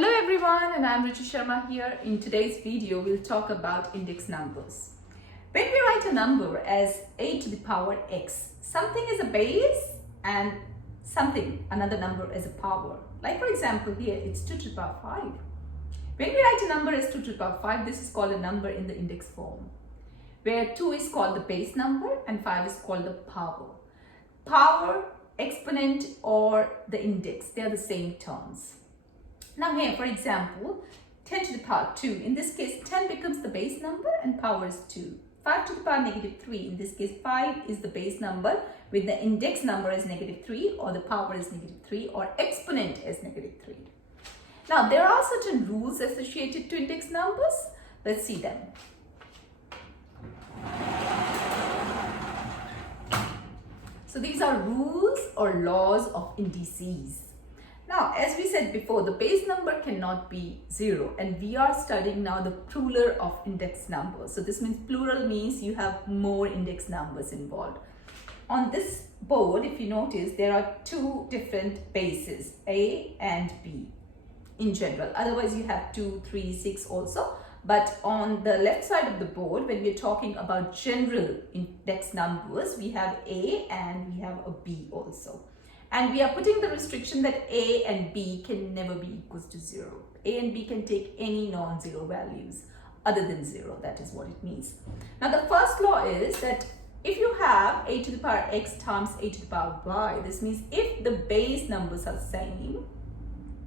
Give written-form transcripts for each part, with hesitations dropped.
Hello everyone, and I'm Ritu Sharma here. In today's video, we'll talk about index numbers. When we write a number as a to the power x, something is a base and another number as a power. Like for example here, it's 2 to the power 5. When we write a number as 2 to the power 5, this is called a number in the index form, where 2 is called the base number and 5 is called the power. Power, exponent, or the index, they are the same terms. Now here, for example, 10 to the power 2. In this case, 10 becomes the base number and power is 2. 5 to the power negative 3. In this case, 5 is the base number with the index number as negative 3, or the power is negative 3, or exponent as negative 3. Now, there are certain rules associated to index numbers. Let's see them. So these are rules or laws of indices. Now, as we said before, the base number cannot be 0, and we are studying now the plural of index numbers. So this means plural means you have more index numbers involved. On this board, if you notice, there are two different bases, A and B in general. Otherwise, you have 2, 3, 6 also. But on the left side of the board, when we're talking about general index numbers, we have A and we have a B also. And we are putting the restriction that A and B can never be equals to 0. A and B can take any non-zero values other than 0. That is what it means. Now the first law is that if you have a to the power x times a to the power y, this means if the base numbers are same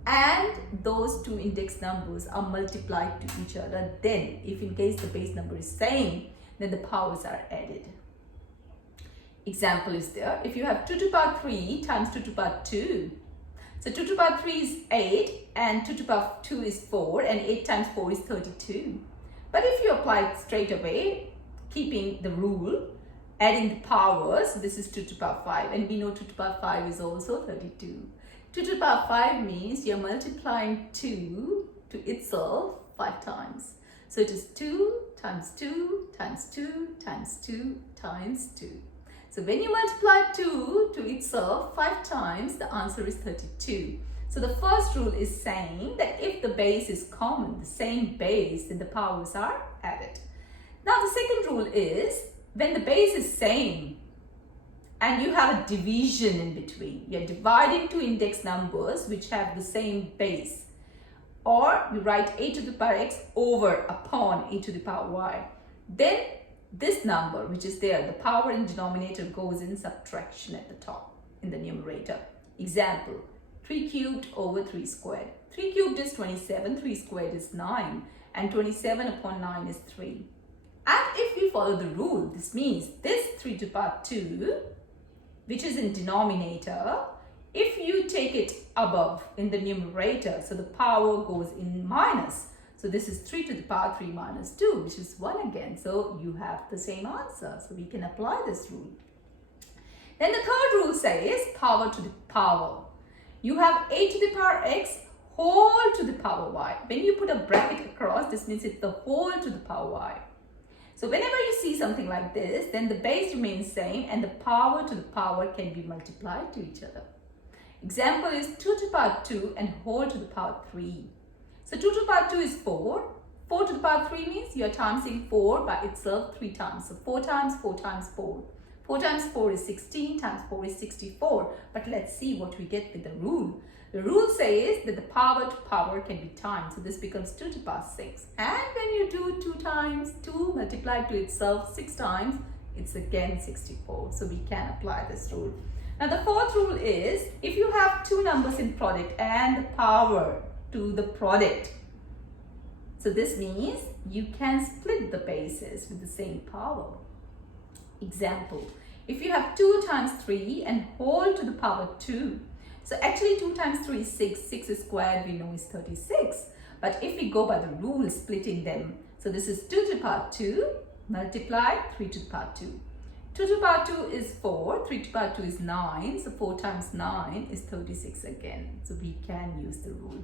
and those two index numbers are multiplied to each other, then if in case the base number is same, then the powers are added. Example is there. If you have 2 to the power 3 times 2 to the power 2. So 2 to the power 3 is 8 and 2 to the power 2 is 4, and 8 times 4 is 32. But if you apply it straight away, keeping the rule, adding the powers, this is 2 to the power 5, and we know 2 to the power 5 is also 32. 2 to the power 5 means you're multiplying 2 to itself 5 times. So it is 2 times 2 times 2 times 2 times 2. So when you multiply 2 to itself 5 times, the answer is 32. So the first rule is saying that if the base is common, the same base, then the powers are added. Now the second rule is when the base is same and you have a division in between, you're dividing two index numbers which have the same base, or you write a to the power x over upon a to the power y, then this number which is there, the power in denominator goes in subtraction at the top in the numerator. Example, 3 cubed over 3 squared. 3 cubed is 27, 3 squared is 9, and 27 upon 9 is 3. And if we follow the rule, this means this 3 to the power 2, which is in denominator, if you take it above in the numerator, so the power goes in minus. So this is 3 to the power 3 minus 2, which is 1 again. So you have the same answer. So we can apply this rule. Then the third rule says power to the power. You have a to the power x whole to the power y. When you put a bracket across, this means it's the whole to the power y. So whenever you see something like this, then the base remains same and the power to the power can be multiplied to each other. Example is 2 to the power 2 and whole to the power 3. So 2 to the power 2 is 4. 4 to the power 3 means you are timesing 4 by itself 3 times. So 4 times 4 times 4. 4 times 4 is 16, times 4 is 64. But let's see what we get with the rule. The rule says that the power to power can be timed. So this becomes 2 to the power 6. And when you do 2 times 2 multiplied to itself 6 times, it's again 64. So we can apply this rule. Now the fourth rule is if you have two numbers in product and the power to the product. So this means you can split the bases with the same power. Example, if you have 2 times 3 and whole to the power 2. So actually 2 times 3 is 6. 6 is squared, we know is 36. But if we go by the rule splitting them, so this is 2 to the power 2 multiplied 3 to the power 2. 2 to the power 2 is 4, 3 to the power 2 is 9. So 4 times 9 is 36 again. So we can use the rule.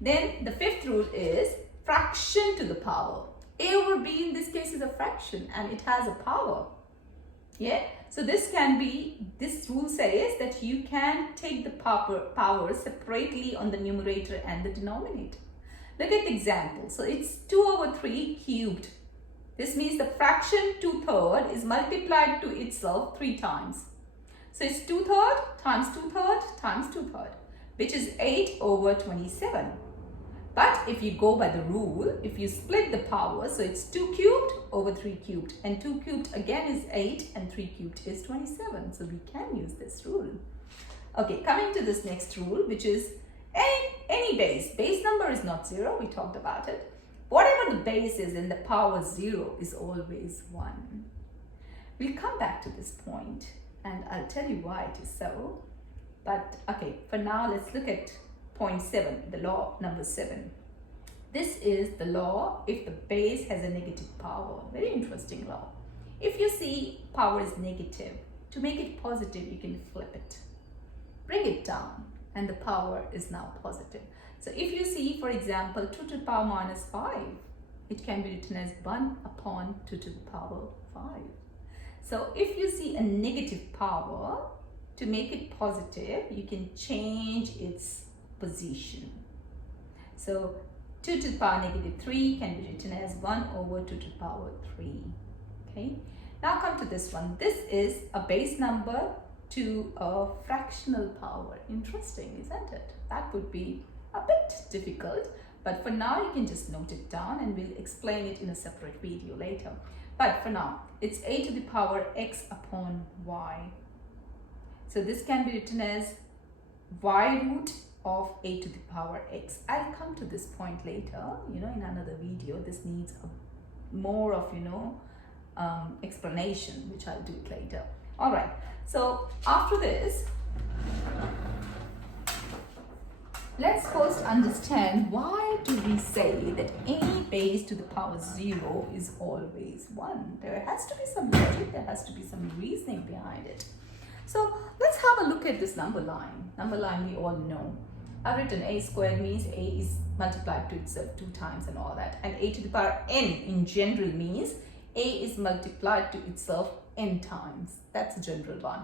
Then the fifth rule is fraction to the power. A over B in this case is a fraction and it has a power. Yeah. So this rule says that you can take the power separately on the numerator and the denominator. Look at the example. So it's 2/3 cubed. This means the fraction 2/3 is multiplied to itself 3 times. So it's 2/3 times 2/3 times 2/3, which is 8/27. But if you go by the rule, if you split the power, so it's 2 cubed over 3 cubed, and 2 cubed again is 8 and 3 cubed is 27. So we can use this rule. Okay, coming to this next rule, which is any base number is not 0, we talked about it. Whatever the base is in the power 0 is always 1. We'll come back to this point and I'll tell you why it is so. But okay, for now let's look at point 7, the law number 7. This is the law if the base has a negative power. Very interesting law. If you see power is negative, to make it positive you can flip it. Bring it down and the power is now positive. So if you see, for example, 2 to the power minus 5, it can be written as 1 upon 2 to the power 5. So if you see a negative power, to make it positive, you can change its position. So 2 to the power -3 can be written as 1/2 to the power 3. Okay. Now come to this one. This is a base number to a fractional power. Interesting, isn't it? That would be a bit difficult, but for now you can just note it down and we'll explain it in a separate video later. But for now, it's a to the power x upon y. So this can be written as y root of a to the power x. I'll come to this point later, in another video. This needs more of, explanation, which I'll do it later. All right, so after this, let's first understand why do we say that any base to the power 0 is always 1. There has to be some logic, there has to be some reasoning behind it. So let's have a look at this number line. Number line we all know. I've written a squared means a is multiplied to itself 2 times and all that. And a to the power n in general means a is multiplied to itself n times. That's a general one.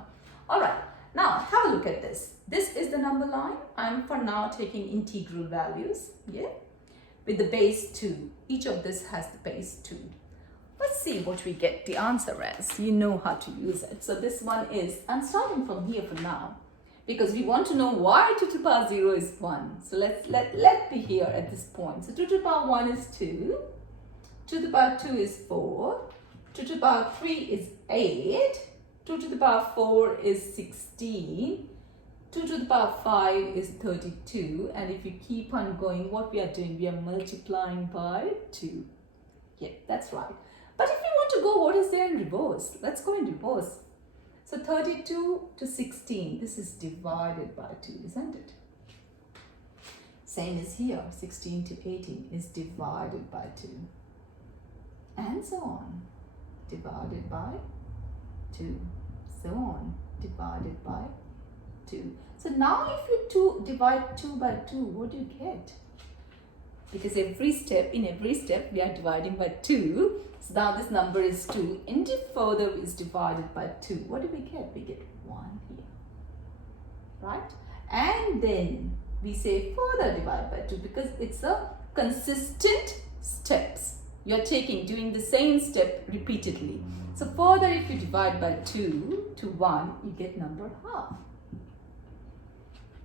All right, now have a look at this. This is the number line. I'm for now taking integral values, with the base 2. Each of this has the base 2. Let's see what we get the answer as. You know how to use it. So this one is, I'm starting from here for now, because we want to know why 2 to the power 0 is 1. So let be here at this point. So 2 to the power 1 is 2, 2 to the power 2 is 4, 2 to the power 3 is 8, 2 to the power 4 is 16, 2 to the power 5 is 32, and if you keep on going, what we are doing, we are multiplying by 2. Yeah, that's right. But if you want to go, what is there in reverse? Let's go in reverse. So 32 to 16, this is divided by 2, isn't it? Same as here, 16 to 18 is divided by 2. And so on, divided by 2. So on, divided by 2. So now if you divide 2 by 2, what do you get? Because in every step we are dividing by 2. So now this number is 2. And if further is divided by 2, what do we get? We get 1 here, right? And then we say further divide by 2 because it's a consistent steps. You're doing the same step repeatedly. So further, if you divide by 2 to 1, you get number half.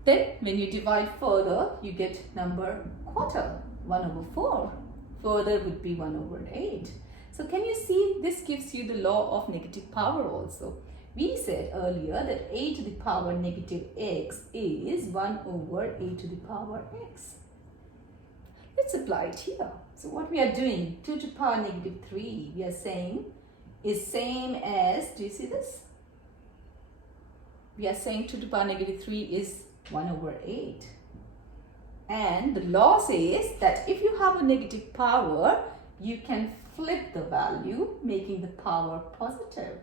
Then when you divide further, you get number quarter, 1/4. Further would be 1/8. So can you see, this gives you the law of negative power also. We said earlier that a to the power negative x is 1/a to the power x. Let's apply it here. So what we are doing, 2 to the power -3, we are saying is same as, do you see this? We are saying 2 to the power -3 is 1/8. And the law says that if you have a negative power, you can flip the value, making the power positive.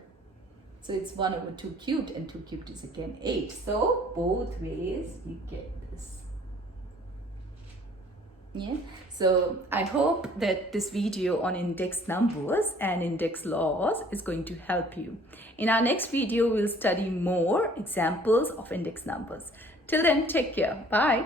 So it's 1/2 cubed, and 2 cubed is again 8. So both ways you get this. Yeah, so I hope that this video on index numbers and index laws is going to help you. In our next video, we'll study more examples of index numbers. Till then, take care. Bye.